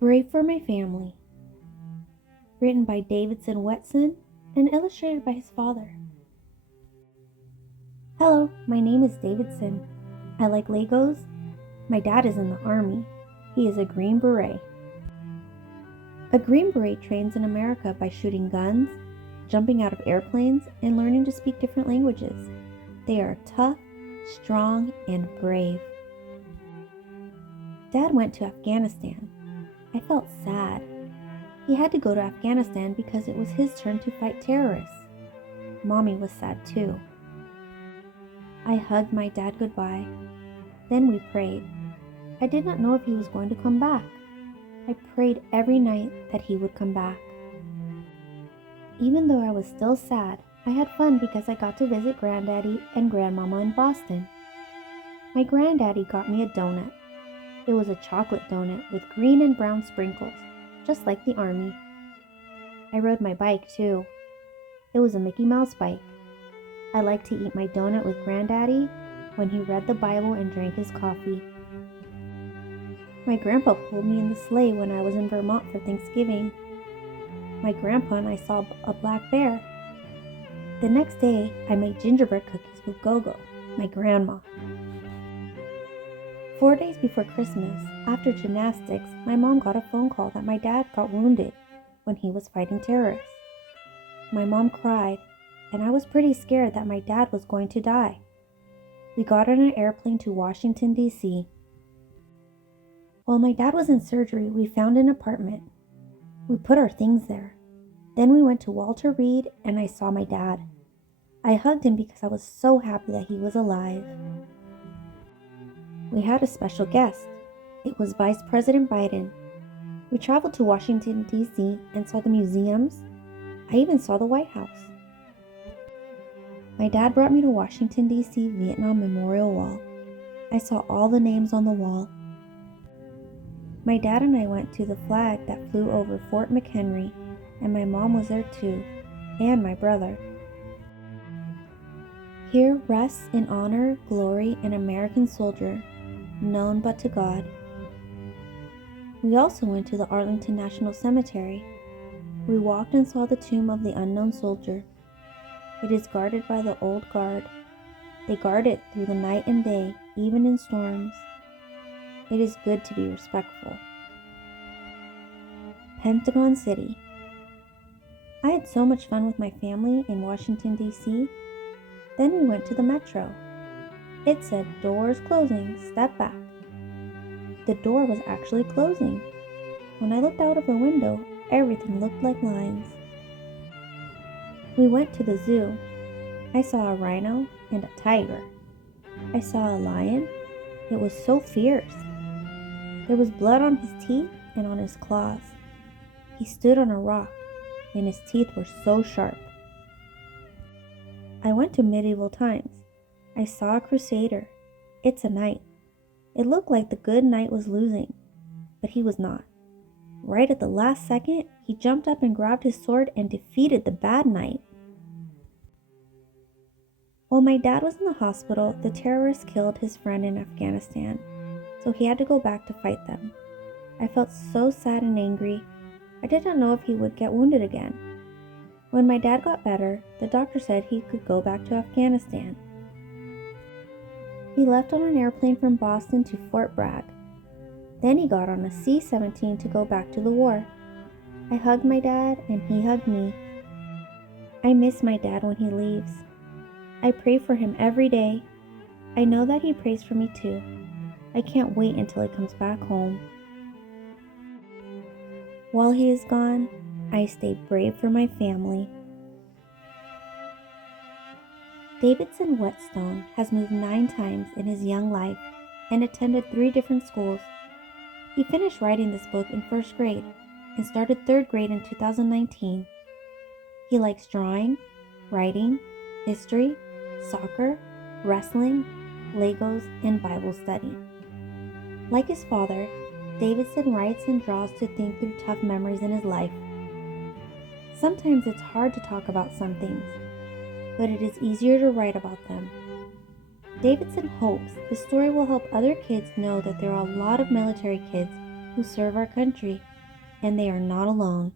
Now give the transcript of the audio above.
Brave for My Family, written by Davidson Wetson and illustrated by his father. Hello, my name is Davidson. I like Legos. My dad is in the Army. He is a Green Beret. A Green Beret trains in America by shooting guns, jumping out of airplanes, and learning to speak different languages. They are tough, strong, and brave. Dad went to Afghanistan. I felt sad. He had to go to Afghanistan because it was his turn to fight terrorists. Mommy was sad too. I hugged my dad goodbye. Then we prayed. I did not know if he was going to come back. I prayed every night that he would come back. Even though I was still sad, I had fun because I got to visit Granddaddy and Grandmama in Boston. My granddaddy got me a donut. It was a chocolate donut with green and brown sprinkles, just like the Army. I rode my bike too. It was a Mickey Mouse bike. I liked to eat my donut with Granddaddy when he read the Bible and drank his coffee. My grandpa pulled me in the sleigh when I was in Vermont for Thanksgiving. My grandpa and I saw a black bear. The next day, I made gingerbread cookies with Gogo, my grandma. 4 days before Christmas, after gymnastics, my mom got a phone call that my dad got wounded when he was fighting terrorists. My mom cried, and I was pretty scared that my dad was going to die. We got on an airplane to Washington, D.C. While my dad was in surgery, we found an apartment. We put our things there. Then we went to Walter Reed and I saw my dad. I hugged him because I was so happy that he was alive. We had a special guest. It was Vice President Biden. We traveled to Washington, D.C. and saw the museums. I even saw the White House. My dad brought me to Washington, D.C. Vietnam Memorial Wall. I saw all the names on the wall. My dad and I went to the flag that flew over Fort McHenry, and my mom was there too, and my brother. Here rests in honor, glory, an American soldier, known but to God. We also went to the Arlington National Cemetery. We walked and saw the tomb of the unknown soldier. It is guarded by the old guard. They guard it through the night and day, even in storms. It is good to be respectful. Pentagon City. I had so much fun with my family in Washington, D.C. Then we went to the metro. It said, "Doors closing, step back." The door was actually closing. When I looked out of the window, everything looked like lines. We went to the zoo. I saw a rhino and a tiger. I saw a lion. It was so fierce. There was blood on his teeth and on his claws. He stood on a rock, and his teeth were so sharp. I went to medieval times. I saw a crusader. It's a knight. It looked like the good knight was losing, but he was not. Right at the last second, he jumped up and grabbed his sword and defeated the bad knight. While my dad was in the hospital, the terrorists killed his friend in Afghanistan, so he had to go back to fight them. I felt so sad and angry. I did not know if he would get wounded again. When my dad got better, the doctor said he could go back to Afghanistan. He left on an airplane from Boston to Fort Bragg. Then he got on a C-17 to go back to the war. I hugged my dad and he hugged me. I miss my dad when he leaves. I pray for him every day. I know that he prays for me too. I can't wait until he comes back home. While he is gone, I stay brave for my family. Davidson Whetstone has moved 9 times in his young life and attended 3 different schools. He finished writing this book in 1st grade and started 3rd grade in 2019. He likes drawing, writing, history, soccer, wrestling, Legos, and Bible study. Like his father, Davidson writes and draws to think through tough memories in his life. Sometimes it's hard to talk about some things, but it is easier to write about them. Davidson hopes the story will help other kids know that there are a lot of military kids who serve our country, and they are not alone.